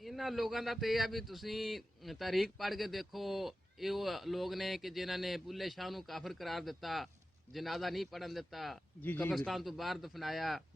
ਇਹਨਾਂ ਲੋਕਾਂ ਦਾ ਤੇ ਇਹ ਆ ਵੀ ਤੁਸੀਂ ਤਾਰੀਖ ਪੜ੍ਹ ਕੇ ਦੇਖੋ। ਇਹ ਉਹ ਲੋਕ ਨੇ ਕਿ ਜਿਨ੍ਹਾਂ ਨੇ ਬੁੱਲੇ ਸ਼ਾਹ ਨੂੰ ਕਾਫਰ ਕਰਾਰ ਦਿੱਤਾ, ਜਨਾਜ਼ਾ ਨਹੀਂ ਪੜਨ ਦਿੱਤਾ, ਜੀ, ਕਬਰਸਤਾਨ ਤੋਂ ਬਾਹਰ ਦਫਨਾਇਆ।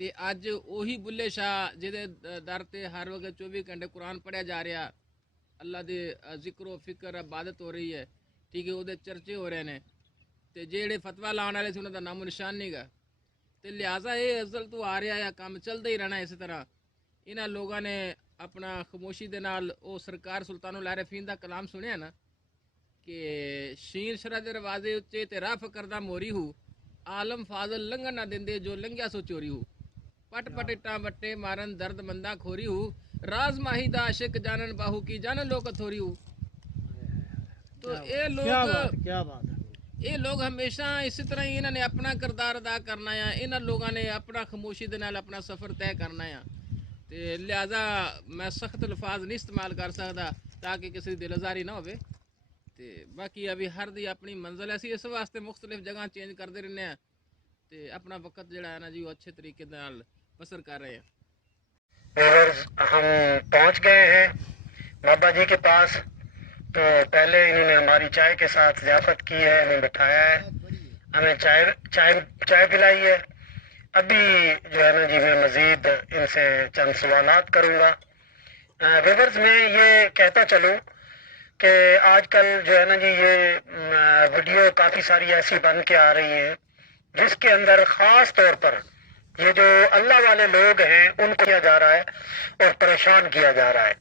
ਤੇ ਅੱਜ ਉਹੀ ਬੁੱਲੇ ਸ਼ਾਹ ਜਿਹਦੇ ਦਰ ਤੇ ਹਰ ਵਕਤ 24 ਘੰਟੇ ਕੁਰਾਨ ਪੜ੍ਹਿਆ ਜਾ ਰਿਹਾ, ਅੱਲਾ ਦੇ ਜ਼ਿਕਰ ਫਿਕਰ ਇਬਾਦਤ ਹੋ ਰਹੀ ਹੈ, ਠੀਕ ਹੈ, ਉਹਦੇ ਚਰਚੇ ਹੋ ਰਹੇ ਨੇ, ਤੇ ਜਿਹੜੇ ਫਤਵਾ ਲਾਉਣ ਵਾਲੇ ਸੀ ਉਹਨਾਂ ਦਾ ਨਾਮੋ ਨਿਸ਼ਾਨ ਨਹੀਂਗਾ। ਤੇ ਲਿਹਾਜ਼ਾ ਇਹ ਅਜ਼ਲ ਤੋਂ ਆ ਰਿਹਾ ਆ, ਕੰਮ ਚੱਲਦਾ ਹੀ ਰਹਿਣਾ ਇਸੇ ਤਰ੍ਹਾਂ। ਇਹਨਾਂ ਲੋਕਾਂ ਨੇ ਆਪਣਾ ਖਾਮੋਸ਼ੀ ਦੇ ਨਾਲ ਉਹ ਸਰਕਾਰ ਸੁਲਤਾਨੁਲ ਆਰਿਫੀਨ ਦਾ ਕਲਾਮ ਸੁਣਿਆ ਨਾ ਕਿ ਸ਼ੀਨ ਸ਼ਰਾ ਦੇ ਦਰਵਾਜ਼ੇ ਉੱਚੇ ਤੇ ਰਾਹ ਫਕਰ ਦਾ ਮੋਰੀ ਹੂ, ਆਲਮ ਫਾਜ਼ਲ ਲੰਘਣ ਨਾ ਦਿੰਦੇ ਜੋ ਲੰਘਿਆ ਸੋ ਚੋਰੀ ਹੋ ਪਟ ਪਟ ਇੱਟਾਂ ਵੱਟੇ ਮਾਰਨ ਦਰਦ ਮੰਦਾ ਖੋਰੀ ਹੋ ਰਾਜ਼ ਮਾਹੀ ਦਾ ਆਸ਼ਿਕ ਜਾਨਨ ਬਾਹੂ ਕੀ ਜਾਨਨ ਲੋਕ ਥੋਰੀ ਹੋ تو یہ لوگ کیا بات ہے ਇਹ ਲੋਕ ਹਮੇਸ਼ਾ ਇਸੇ ਤਰ੍ਹਾਂ ਹੀ ਇਹਨਾਂ ਨੇ ਆਪਣਾ ਕਿਰਦਾਰ ਅਦਾ ਕਰਨਾ ਆ ਇਹਨਾਂ ਲੋਕਾਂ ਨੇ ਆਪਣਾ ਖਾਮੋਸ਼ੀ ਦੇ ਨਾਲ ਆਪਣਾ ਸਫ਼ਰ ਤੈਅ ਕਰਨਾ ਆ ਤੇ ਲਿਹਾਜ਼ਾ ਮੈਂ ਸਖਤ ਅਲਫਾਜ਼ ਨਹੀਂ ਇਸਤੇਮਾਲ ਕਰ ਸਕਦਾ ਤਾਂ ਕਿ ਕਿਸੇ ਦੀ ਦਿਲ ਆਜ਼ਾਰੀ ਨਾ ਹੋਵੇ ਤੇ ਬਾਕੀ ਅਭੀ ਹਰ ਦੀ ਆਪਣੀ ਮੰਜ਼ਿਲ ਹੈ ਅਸੀਂ ਇਸ ਵਾਸਤੇ ਮੁxtਲਿਫ ਜਗ੍ਹਾ ਚੇਂਜ ਕਰਦੇ ਰਹਿੰਦੇ ਆ ਤੇ ਆਪਣਾ ਵਕਤ ਜਿਹੜਾ ਹੈ ਨਾ ਜੀ ਉਹ ਅੱਛੇ ਤਰੀਕੇ ਨਾਲ ਬਸਰ ਕਰ ਰਹੇ ہیں ہم پہنچ گئے ہیں بابا جی کے پاس تو پہلے انہوں نے ہماری چائے کے ساتھ ضیافت کی ہے ہمیں بٹھایا ہے ہمیں چائے پلائی ہے ابھی جو ہے نا جی میں مزید ان سے چند سوالات کروں گا ویورز میں یہ کہتا چلوں کہ آج کل جو ہے نا جی یہ ویڈیو کافی ساری ایسی بن کے آ رہی ہیں جس کے اندر خاص طور پر یہ جو اللہ والے لوگ ہیں ان کو کیا جا رہا ہے اور پریشان کیا جا رہا ہے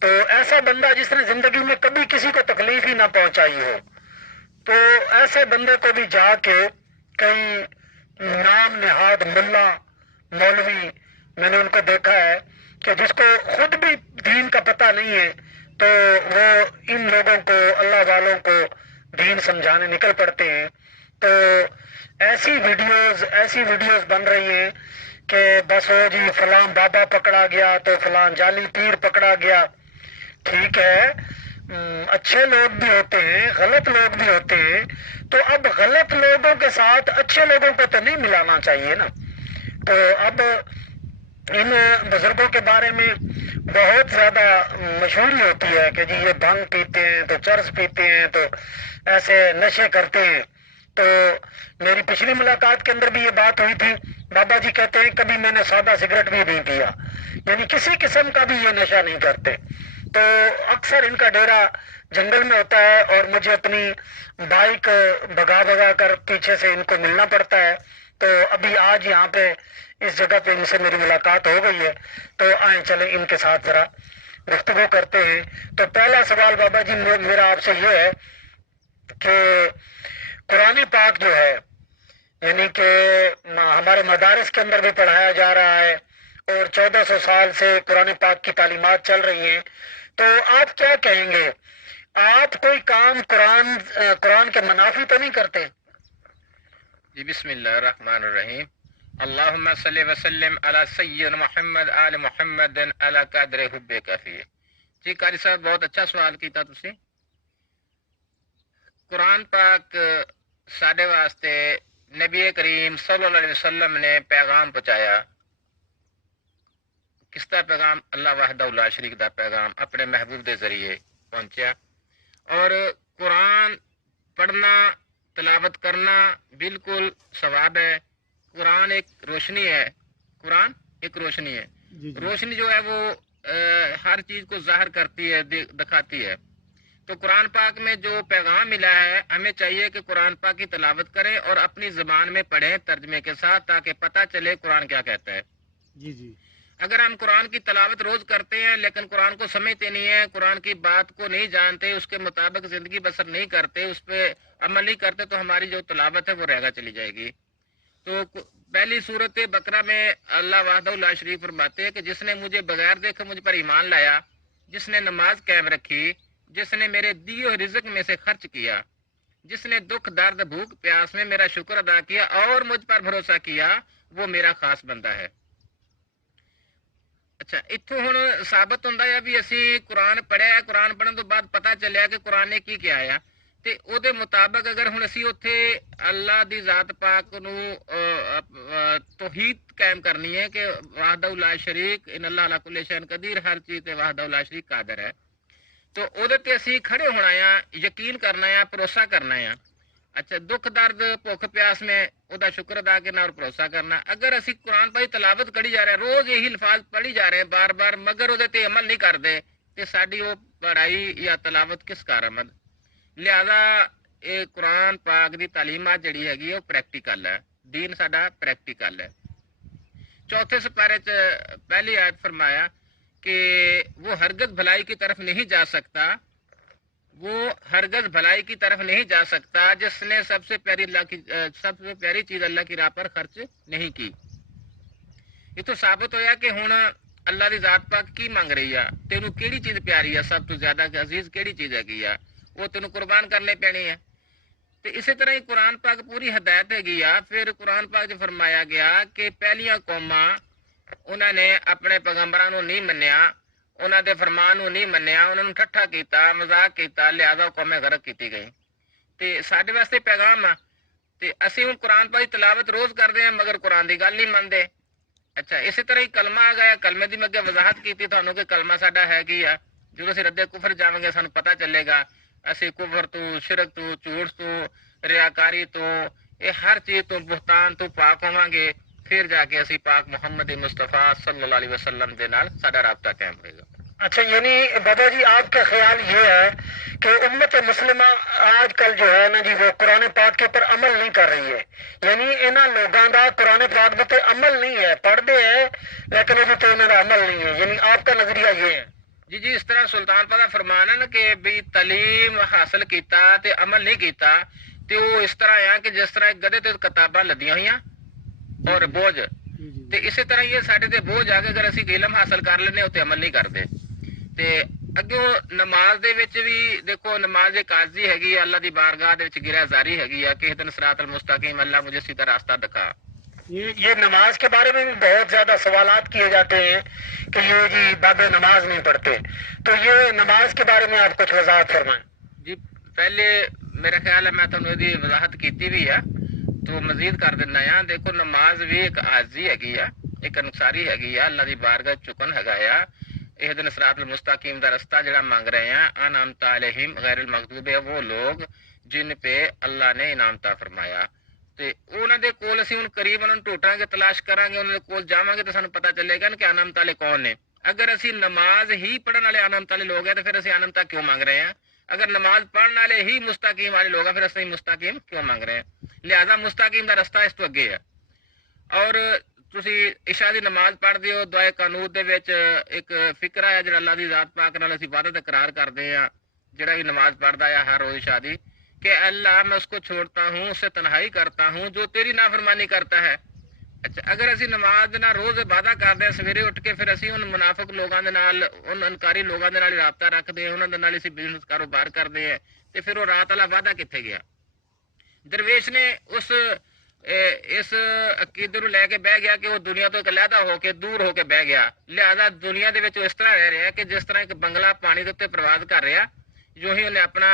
تو ایسا بندہ جس نے زندگی میں کبھی کسی کو تکلیف ہی نہ پہنچائی ہو تو ایسے بندے کو بھی جا کے کئی نام نہاد ملا مولوی میں نے ان کو دیکھا ہے کہ جس کو خود بھی دین کا پتہ نہیں ہے تو وہ ان لوگوں کو اللہ والوں کو دین سمجھانے نکل پڑتے ہیں تو ایسی ویڈیوز بن رہی ہیں کہ بس ہو جی فلاں بابا پکڑا گیا تو فلاں جعلی پیر پکڑا گیا ٹھیک ہے اچھے لوگ بھی ہوتے ہیں غلط لوگ بھی ہوتے ہیں تو اب غلط لوگوں کے ساتھ اچھے لوگوں کو تو نہیں ملانا چاہیے نا تو اب ان بزرگوں کے بارے میں بہت زیادہ مشہوری ہوتی ہے کہ جی یہ بھنگ پیتے ہیں تو چرس پیتے ہیں تو ایسے نشے کرتے ہیں تو میری پچھلی ملاقات کے اندر بھی یہ بات ہوئی تھی بابا جی کہتے ہیں کبھی میں نے سادہ سگریٹ بھی نہیں پیا یعنی کسی قسم کا بھی یہ نشہ نہیں کرتے تو اکثر ان کا ڈیرا جنگل میں ہوتا ہے اور مجھے اپنی بائک بھگا کر پیچھے سے ان کو ملنا پڑتا ہے تو ابھی آج یہاں پہ اس جگہ پہ ان سے میری ملاقات ہو گئی ہے تو آئیں چلیں ان کے ساتھ ذرا گفتگو کرتے ہیں تو پہلا سوال بابا جی میرا آپ سے یہ ہے کہ قرآن پاک جو ہے یعنی کہ ہمارے مدارس کے اندر بھی پڑھایا جا رہا ہے اور 1400 سال سے قرآن پاک کی تعلیمات چل رہی ہیں تو آپ کیا کہیں گے آپ کوئی کام قرآن کے منافی تو نہیں کرتے جی بسم اللہ الرحمن الرحیم اللہم صلی وسلم علی سید محمد آل محمد علی قدر حب کافی جی قاری صاحب بہت اچھا سوال کیتا تسی قرآن پاک ساڈے واسطے نبی کریم صلی اللہ علیہ وسلم نے پیغام پہنچایا کس طرح پیغام اللہ وحدہ لا شریک دا پیغام اپنے محبوب دے ذریعے پہنچیا اور قرآن پڑھنا تلاوت کرنا بالکل ثواب ہے قرآن ایک روشنی ہے روشنی جو ہے وہ ہر چیز کو ظاہر کرتی ہے دکھاتی ہے تو قرآن پاک میں جو پیغام ملا ہے ہمیں چاہیے کہ قرآن پاک کی تلاوت کریں اور اپنی زبان میں پڑھیں ترجمے کے ساتھ تاکہ پتہ چلے قرآن کیا کہتا ہے جی اگر ہم قرآن کی تلاوت روز کرتے ہیں لیکن قرآن کو سمجھتے نہیں ہیں قرآن کی بات کو نہیں جانتے اس کے مطابق زندگی بسر نہیں کرتے اس پہ عمل نہیں کرتے تو ہماری جو تلاوت ہے وہ رہگا چلی جائے گی تو پہلی صورت بقرہ میں اللہ وحدہ لا شریک فرماتے ہیں کہ جس نے مجھے بغیر دیکھے مجھ پر ایمان لایا جس نے نماز قائم رکھی جس نے میرے دیے ہوئے رزق میں سے خرچ کیا جس نے دکھ درد بھوک پیاس میں میرا شکر ادا کیا اور مجھ پر بھروسہ کیا وہ میرا خاص بندہ ہے اچھا اتوں ہوں ثابت ہوتا ہے بھی اسی قرآن پڑھیا قرآن پڑھن تو بعد پتہ چلیا کہ قرآن نے کی کیا آیا تے او دے مطابق اگر ہوں اسی اتنے اللہ دی ذات پاک نو توحید قائم کرنی ہے کہ وحدہ لا شریک ان اللہ علی کل شیء قدیر ہر چیز تے وحدہ لا شریک قادر ہے تو او دے تے اسی کھڑے ہونا ہے یقین کرنا ہے بھروسہ کرنا ہے اچھا دکھ درد بھوک پیاس میں او دا شکر ادا کرنا اور بھروسہ کرنا اگر اسی قرآن پاک تلاوت کری جا رہے ہیں روز یہی الفاظ پڑھی جا رہے ہیں بار بار مگر او دے تے عمل نہیں کرتے تے ساڈی وہ پڑھائی یا تلاوت کس کارآمد لہذا یہ قرآن پاک دی تعلیمات جڑی ہے وہ پریکٹیکل ہے دین ساڈا پریکٹیکل ہے چوتھے سپارے پہلی آیت فرمایا کہ وہ ہرگز بھلائی کی طرف نہیں جا سکتا وہ ہرگز بھلائی کی طرف نہیں جا سکتا جس نے سب سے پیاری چیز اللہ کی راہ پر خرچ نہیں کی. یہ تو ثابت ہویا کہ ہن اللہ دی ذات پاک کی منگ رہی ہے, تینوں کیڑی چیز پیاری ہے, سب تو زیادہ عزیز کیڑی چیز ہے وہ تینوں قربان کرنے پینی ہے. تو اسی طرح ہی قرآن پاک پوری ہدایت ہے. پھر قرآن پاک جو فرمایا گیا کہ پہلیاں قوماں انہوں نے اپنے پیغمبراں نو نہیں منیا, انہوں دے فرمان نو نہیں منیا, انہوں نے ٹھٹھا کیتا, مذاق کیتا, لہذا قوم غرق کیتی گئی. تے ساڈے واسطے پیغام آ تے اسی ہن قرآن پاک تلاوت روز کرتے ہیں مگر قرآن دی گل نہیں منتے. اچھا اسی طرح ہی کلمہ آ گیا, کلمے دی میں اگے وضاحت کیتی تھانوں کہ کلمہ ساڈا ہے کی ہے. جدوں اسی رد کفر جاواں گے سانوں پتہ چلے گا اسی کفر تو, شرک تو, جھوٹ تو, ریاکاری تو, یہ ہر چیز تو, بہتان تو پاک ہوواں گے. پھر جا کے اسی پاک محمد مصطفیٰ صلی اللہ علیہ وسلم دے نال ساڈا رابطہ قائم ہوئے گا. اچھا یعنی بابا جی آپ کا خیال یہ ہے کہ امت مسلمہ آج کل جو ہے نا جی وہ قرآن پاک کے اوپر عمل نہیں کر رہی ہے, یعنی انہاں لوگاں دا قرآن پاک کے اوپر عمل نہیں ہے, پڑھتے ہیں لیکن وہ تو انہاں دا عمل نہیں ہے, یعنی آپ کا نظریہ یہ ہے؟ جی اس طرح سلطان پتہ فرمان ہے نا کہ بھی تعلیم حاصل کیتا تے عمل نہیں کیتا تے وہ اس طرح ہے کہ جس طرح گدے تے کتاباں لدیاں ہوئیاں اور بوجھ, تے اسی طرح یہ ساڈے تے بوجھ آ کے اگر اسی علم حاصل کر لینے تے عمل نہیں کرتے. تے اگوں نماز دے وچ بھی دیکھو نماز ایک عاجزی ہے, اللہ دی بارگاہ دے وچ گرہ زاری ہے کہ اہدنا الصراط المستقیم, اللہ مجھے سیدھا راستہ دکھا. یہ نماز کے بارے میں بھی بہت زیادہ سوالات کیے جاتے ہیں کہ یہ جی بابے نماز نہیں پڑھتے, تو یہ نماز کے بارے میں آپ کچھ وضاحت فرمائیں. جی پہلے میرا خیال ہے میں تمہیں دی وضاحت کیتی بھی ہے تو مزید کر دینا ہے. دیکھو نماز بھی ایک عاجزی ہے, ایک انکساری ہے, اللہ دی بارگاہ چکن ہے. اہدنا الصراط المستقیم دا رستہ جڑا مانگ رہے ہیں, انعمت علیہم غیر المغضوب, وہ لوگ جن پہ اللہ نے انعام عطا فرمایا. تے انہاں دے کول اسی ہن قریب انہاں ٹوٹاں گے, تلاش کران گے, انہاں دے کول جاواں گے تے سانوں پتہ چلے گا کہ انعمت والے کون نے. اگر اسی نماز ہی پڑھن والے انعمت والے لوگ ہیں تو پھر اسی انعمت کیوں مانگ رہے ہیں؟ اگر نماز پڑھن والے ہی مستقیم والے لوگ ہیں پھر اسی مستقیم کیوں مانگ رہے ہیں؟ لہذا مستقیم دا رستہ اس تو اگے ہے. اور تسی عشاء دی نماز پڑھ دیو, دعائے قنوت دے وچ ایک فکرہ ہے جڑا اللہ دی ذات پاک نال اسی وعدہ اقرار کردے ہیں جڑا بھی نماز پڑھدا ہے ہر روز عشاء دی, کہ اللہ میں اس کو چھوڑتا ہوں, اس سے تنہائی کرتا ہوں جو تیری نافرمانی کرتا ہے. اچھا اگر اسی نماز دے نال روز عبادت کردے ہیں, سویرے اٹھ کے پھر اسی ان منافق لوگاں دے نال, ان انکاری لوگاں دے نال رابطہ رکھدے ہیں, انہاں دے نال اسی بزنس کاروبار کردے ہیں, تے پھر وہ رات والا وعدہ کتھے گیا؟ درویش نے اس عقیدے نو لے کے بہ گیا کہ وہ دنیا تو ایک علیحدہ ہو کے دور ہو کے بہ گیا. لہذا دنیا دے وچ اس طرح رہ رہا ہے کہ جس طرح ایک بنگلہ پانی دے اوپر پرواز کر رہا, جو ہی انہیں اپنا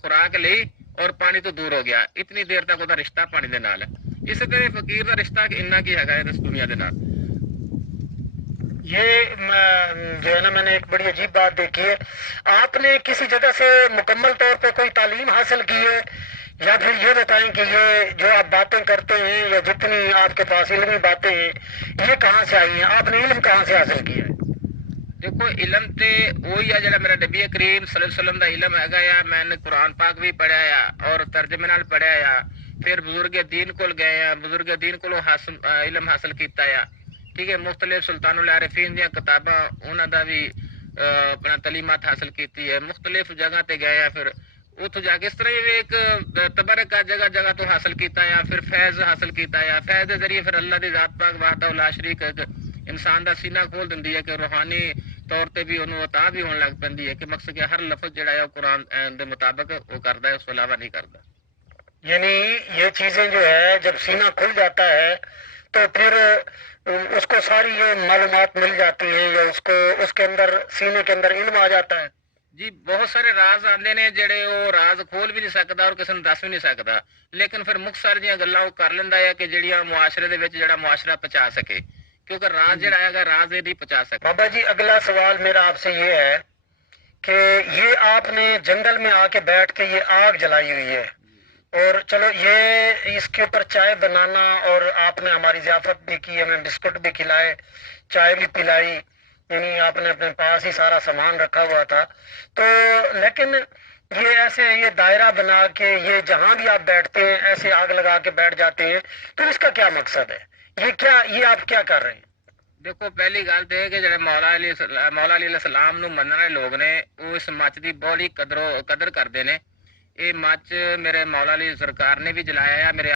خوراک لئی اور پانی تو دور ہو گیا, اتنی دیر تک وہ رشتہ پانی دے نال ہے. اسی طرح فقیر کا رشتہ اتنا کی ہے اس دنیا دے نال. یہ جو ہے نا میں نے ایک بڑی عجیب بات دیکھی ہے, آپ نے کسی جگہ سے مکمل طور پہ کوئی تعلیم حاصل کی ہے, یا پھر یہ بتائیں کہ یہ جو آپ باتیں کرتے ہیں یا جتنی آپ کے پاس علمی باتیں ہیں یہ کہاں سے آئی ہیں, آپ نے علم کہاں سے حاصل کیا ہے؟ دیکھو علم تے وہی ہے جڑا میرا نبی کریم صلی اللہ علیہ وسلم دا علم ہے. میں نے قرآن پاک بھی پڑھیا ہے اور ترجمے نال پڑھیا ہے, پھر بزرگ دین کول گئے ہیں, بزرگ دین کولوں علم حاصل کیتا ہے. ٹھیک ہے, مختلف سلطان العارفین دیاں کتاباں انہاں دا بھی اپنا تعلیمات حاصل کیتی ہے, مختلف جگہ تے گئے ہیں, پھر اتوں جا کے اس طرح ایک تبرک جگہ جگہ تو حاصل کیتا ہے, پھر فیض حاصل کیتا ہے. فیض کے ذریعے پھر اللہ دی ذات پاک وحدہ لا شریک انسان دا سینہ کھول دیندی ہے کہ روحانی طور تے بھی انہوں عطا بھی ہونے لگ پیندی ہے کہ مقصد کہ ہر لفظ جڑا ہے وہ قرآن دے مطابق وہ کردا ہے, اس کے علاوہ نہیں کردا. یعنی یہ چیزیں جو ہے جب سینہ کھل جاتا ہے تو پھر اس کو ساری یہ معلومات مل جاتی ہیں, یا اس کے اندر سینے کے اندر علم آ جاتا ہے. جی بہت سارے راز آندے نے جڑے وہ راز کھول بھی نہیں سکتا اور کسی نے دس بھی نہیں سکتا, لیکن پھر مختصر جہاں گلاں وہ کر لینا ہے کہ جڑیاں معاشرے دے وچ جڑا معاشرہ پہنچا سکے, کیونکہ راز جڑا ہے گا راز یہ نہیں پہنچا سکتا. بابا جی اگلا سوال میرا آپ سے یہ ہے کہ یہ آپ نے جنگل میں آ کے بیٹھ کے یہ آگ جلائی ہوئی ہے, اور چلو یہ اس کے اوپر چائے بنانا, اور آپ نے ہماری ضیافت بھی کی, ہمیں بسکٹ بھی کھلائے, چائے بھی پلائی, یعنی آپ نے اپنے پاس ہی سارا سامان رکھا ہوا تھا. تو لیکن یہ ایسے یہ دائرہ بنا کے یہ جہاں بھی آپ بیٹھتے ہیں ایسے آگ لگا کے بیٹھ جاتے ہیں, تو اس کا کیا مقصد ہے؟ یہ آپ کیا کر رہے ہیں؟ ਦੇਖੋ ਪਹਿਲੀ ਗੱਲ ਤੇ ਇਹ ਕਿ ਜਿਹੜੇ ਮੌਲਾ ਅਲੀ ਅਲੈਹਿਸਲਾਮ ਨੂੰ ਮੰਨਣ ਵਾਲੇ ਲੋਕ ਨੇ ਉਹ ਇਸ ਮੱਚ ਦੀ ਬੜੀ ਕਦਰ ਕਰਦੇ ਨੇ। ਇਹ ਮੱਚ ਮੇਰੇ ਮੌਲਾ ਅਲੀ ਸਰਕਾਰ ਨੇ ਵੀ ਜਲਾਇਆ ਆ, ਮੇਰੇ